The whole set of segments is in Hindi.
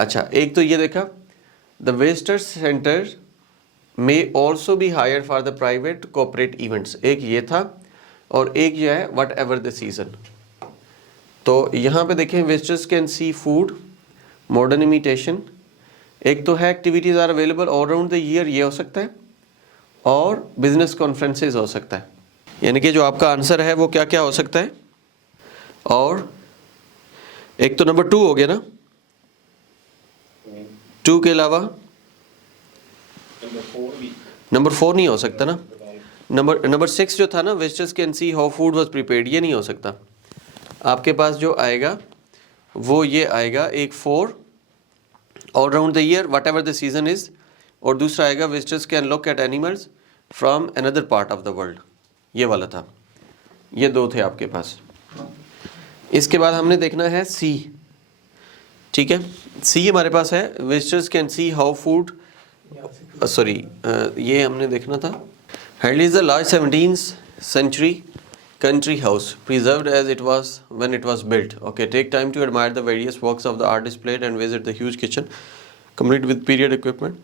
अच्छा, एक तो ये देखा, the visitors centre may also be hired for the private corporate events, एक ये था, और एक ये है वट एवर द सीजन। तो यहाँ पे देखें, visitors can see food, modern imitation, एक तो है activities are available all around the year, ये हो सकता है, और बिजनेस कॉन्फ्रेंसेज हो सकता है। यानी कि जो आपका आंसर है वो क्या क्या हो सकता है, और एक तो नंबर 2 हो गया ना, 2 के अलावा नंबर 4 नहीं हो सकता ना, नंबर 6 जो था ना, visitors can see how food was prepared, ये नहीं हो सकता। आपके पास जो आएगा वो ये आएगा, एक 4 all round the year what ever the season is, और दूसरा आएगा visitors can look at animals from another part of the world, ये वाला था। ये 2 थे आपके पास। इसके बाद हमने देखना है सी, ठीक है। सी हमारे पास है, visitors can see how food, sorry ये हमने देखना था, Hadley is a large 17th century country house preserved as it was when it was built. Okay, take time to admire the various works of the art displayed and visit the huge kitchen complete with period equipment.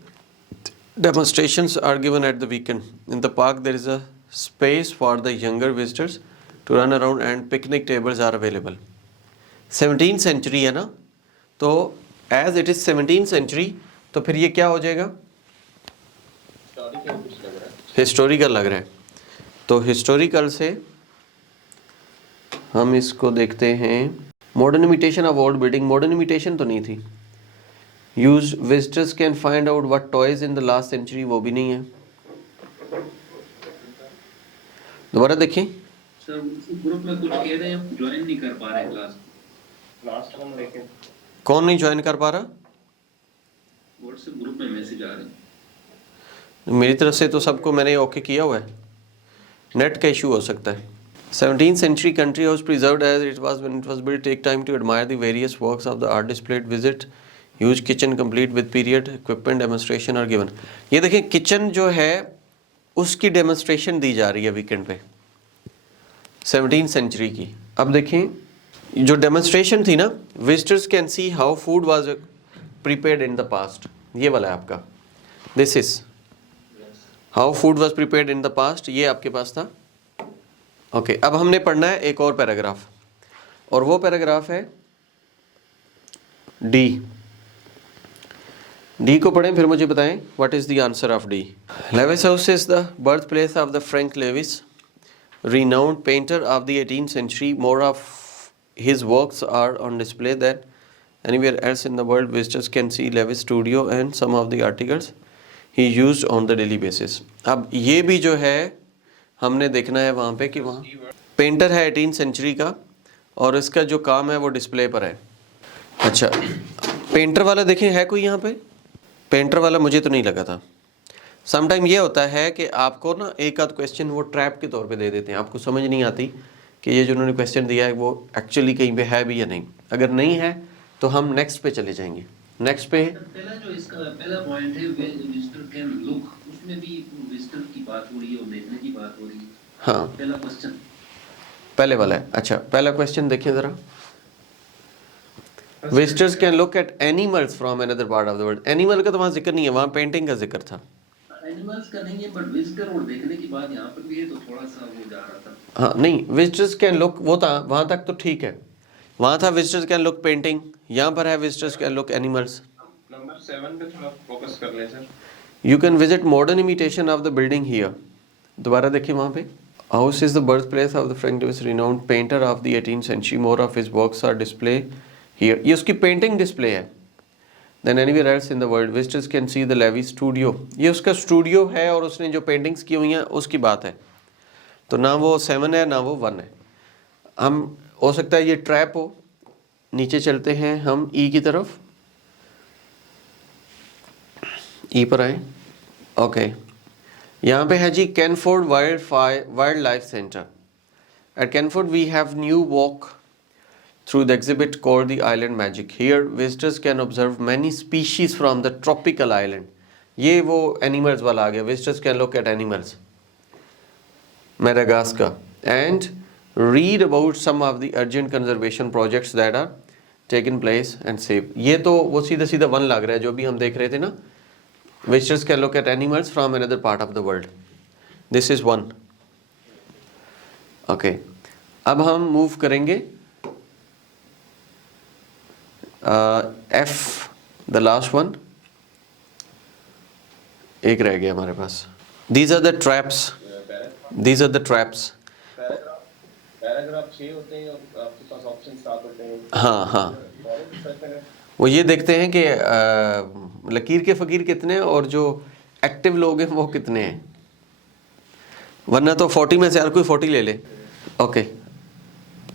Demonstrations are given at the weekend. In the park there is a space for the younger visitors to run around and picnic tables are available. 17th century है ना, तो as it is 17th century, तो फिर ये क्या हो जाएगा, हिस्टोरिकल लग रहा है। तो हिस्टोरिकल से हम इसको देखते हैं, modern imitation of old building, modern imitation तो नहीं थी। Use visitors can find out what toys in the last century, वो भी नहीं है। दोबारा देखें सर, ग्रुप में कुछ कह रहे हैं, ज्वाइन नहीं कर पा रहे हैं लास्ट हम देखें। कौन नहीं ज्वाइन कर पा रहा? व्हाट्सएप ग्रुप में मैसेज आ रहे हैं। मेरी तरफ से तो सबको मैंने ओके किया हुआ है, नेट का इशू हो सकता है। 17th century country house preserved as it was when it was built. Take time to admire the various works of the art displayed. Visit huge kitchen complete with period equipment demonstration are given. ये देखें, किचन जो है उसकी डेमोन्स्ट्रेशन दी जा रही है वीकेंड पे 17th सेंचुरी की। अब देखें जो डेमोन्स्ट्रेशन थी ना, visitors can see how food was prepared in the past, ये वाला है आपका, this is how food was prepared in the past, ये आपके पास था। ओके, अब हमने पढ़ना है एक और पैराग्राफ, और वो पैराग्राफ है डी। डी को पढ़ें फिर मुझे बताएं what is the answer of D. Lewis house is the birth place of the Frank Lewis, renowned painter of the 18th century. More of his works are on display than anywhere else in the world. Visitors can see Levis' studio and some of the articles he used on the daily basis. अब ये भी जो है हमने देखना है वहाँ पे कि वहाँ पेंटर है 18th सेंचुरी का, और इसका जो काम है वो डिस्प्ले पर है। अच्छा, पेंटर वाला देखें है कोई यहाँ पे? पेंटर वाला मुझे तो नहीं लगा था। समटाइम ये होता है कि आपको ना एक आध क्वेश्चन वो ट्रैप के तौर पे दे देते हैं, आपको समझ नहीं आती कि ये जो उन्होंने क्वेश्चन दिया है वो एक्चुअली कहीं पे है भी या नहीं। अगर नहीं है तो हम नेक्स्ट पे चले जाएंगे। नेक्स्ट पे पहला जो इसका पहला पॉइंट है, विजिटर कैन लुक, उसमें भी विजिटर की बात हो रही है और देखने की बात हो रही है। हाँ, पहला क्वेश्चन पहले वाला है। अच्छा, पहला क्वेश्चन देखिए ज़रा, visitors can look at animals from another part of the world. Animal का तो वहाँ जिक्र नहीं है, वहाँ पेंटिंग का जिक्र था। एनिमल्स का नहीं है, बट विजिटर और देखने की बात यहाँ पर भी है, तो थोड़ा सा वो जा रहा था। हाँ नहीं, विजिटर्स कैन लुक वो था, वहाँ तक तो ठीक है। वहाँ था विजिटर्स कैन लुक पेंटिंग, यहाँ पर है visitors can look animals. Number 7 पे थोड़ा फोकस कर लें sir. You can visit modern imitation of the building here. दोबारा देखिए वहाँ पे, house is the birth place of the Frank Lewis, renowned painter of the 18th century. More of his works are display here, ये उसकी पेंटिंग डिस्प्ले है। Then anywhere else in the world visitors can see the Lewis studio, ये उसका स्टूडियो है और उसने जो पेंटिंग्स की हुई हैं उसकी बात है। तो ना वो 7 है ना वो 1 है। हम हो सकता है ये ट्रैप हो। नीचे चलते हैं हम ई की तरफ, ई पर आए। ओके, यहाँ पे है जी Canford wildlife centre. At Canford we have new walk through the exhibit called the Island Magic. Here visitors can observe many species from the tropical island. ये वो animals वाला आ गया, visitors can look at animals. Madagascar and read about some of the urgent conservation projects that are taken place and save. ये तो वो सीधा सीधा वन लग रहा है जो भी हम देख रहे थे ना, visitors can look at animals from another part of the world, this is one. Okay, अब हम मूव करेंगे एफ, द लास्ट वन, एक रह गया हमारे पास। These are the traps, these are the traps. Paragraph 6 होते हैं और आपके पास ऑप्शन 7 होते हैं। हाँ हाँ, वो ये देखते हैं कि लकीर के फ़कीर कितने हैं और जो एक्टिव लोग हैं वो कितने हैं, वरना तो 40 में से हर कोई 40 ले ले। Okay,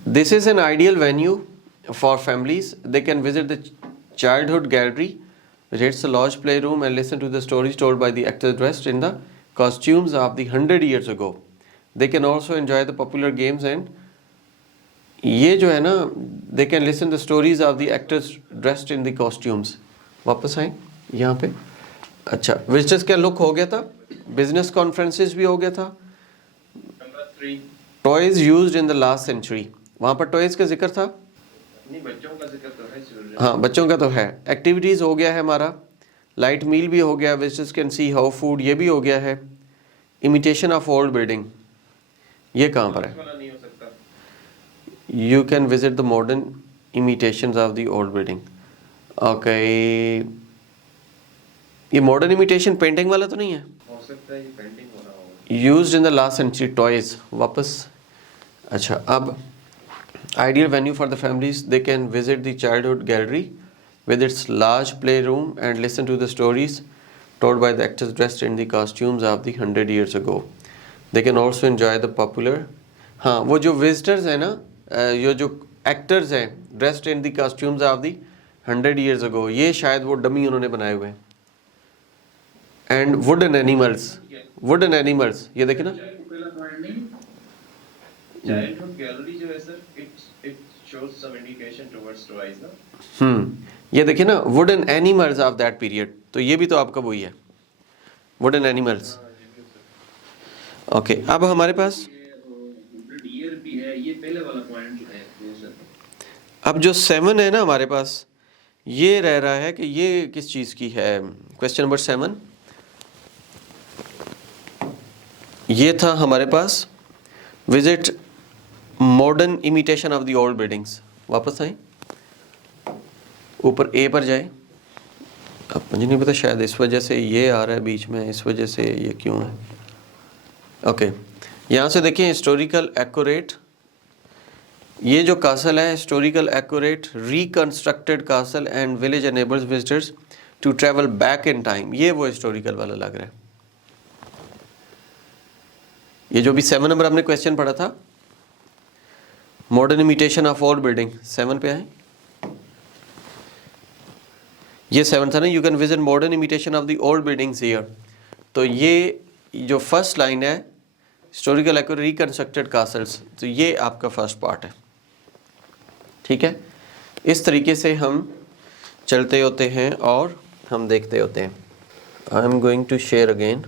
this is an ideal venue for families, they can visit the childhood gallery which is a large playroom and listen to the stories told by the actors dressed in the costumes of the 100 years ago. They can also enjoy the popular games and ये जो है ना, they can listen the stories of the actors dressed in the costumes। वापस आए यहाँ पे। अच्छा, visitors का लुक हो गया था, बिजनेस कॉन्फ्रेंसेस भी हो गया था, number 3 toys used in the last century, वहाँ पर टॉयज का जिक्र था। नहीं, बच्चों का जिक्र तो है चिल्ड्रन। हाँ, बच्चों का तो है। एक्टिविटीज़ हो गया है हमारा, लाइट मील भी हो गया, visitors can see how food ये भी हो गया है, इमिटेशन ऑफ ओल्ड बिल्डिंग ये कहाँ पर है, वाला नहीं हो सकता। You can visit the modern imitations of the old building. Okay, ये मॉडर्न इमिटेशन पेंटिंग वाला तो नहीं है, हो सकता है ये पेंटिंग हो रहा होगा। Used in the last century toys, वापस। अच्छा, अब ideal venue for the families, they can visit the childhood gallery with its large playroom and listen to the stories told by the actors dressed in the costumes of the 100 years ago. They can also enjoy the popular, हाँ वो जो visitors हैं ना, ये जो actors हैं dressed in the costumes of the 100 years ago, ये शायद वो डमी उन्होंने बनाए हुए हैं। and wooden animals, wooden animals, ये देखिए ना, पहला पॉइंट नहीं, चाइल्डहुड गैलरी जो है sir, it shows some indication towards toys ना। ये देखिए ना, wooden animals of that period, तो ये भी तो आपका वही है, वुडन एनिमल्स। ओके, अब हमारे पास ईयर भी है, ये पहले वाला पॉइंट जो है वो सर। अब जो 7 है ना हमारे पास, ये रह रहा है कि ये किस चीज़ की है। क्वेश्चन नंबर 7 ये था हमारे पास, visit modern imitation of the old buildings. वापस आए, ऊपर ए पर जाए। अब मुझे नहीं पता, शायद इस वजह से ये आ रहा है बीच में, इस वजह से ये क्यों है। ओके, यहाँ से देखिए हिस्टोरिकल एक्यूरेट, ये जो कासल है historical accurate reconstructed castle and village enables visitors to travel back in time, ये वो हिस्टोरिकल वाला लग रहा है। ये जो भी 7 नंबर हमने क्वेश्चन पढ़ा था, modern imitation of old building, 7 पे आए, ये 7 था ना, you can visit modern imitation of the old buildings here. तो ये जो फर्स्ट लाइन है हिस्टोरिकल एक्यूरेट रिकंस्ट्रक्टेड कासल्स, तो ये आपका फर्स्ट पार्ट है। ठीक है, इस तरीके से हम चलते होते हैं और हम देखते होते हैं। I am going to share again.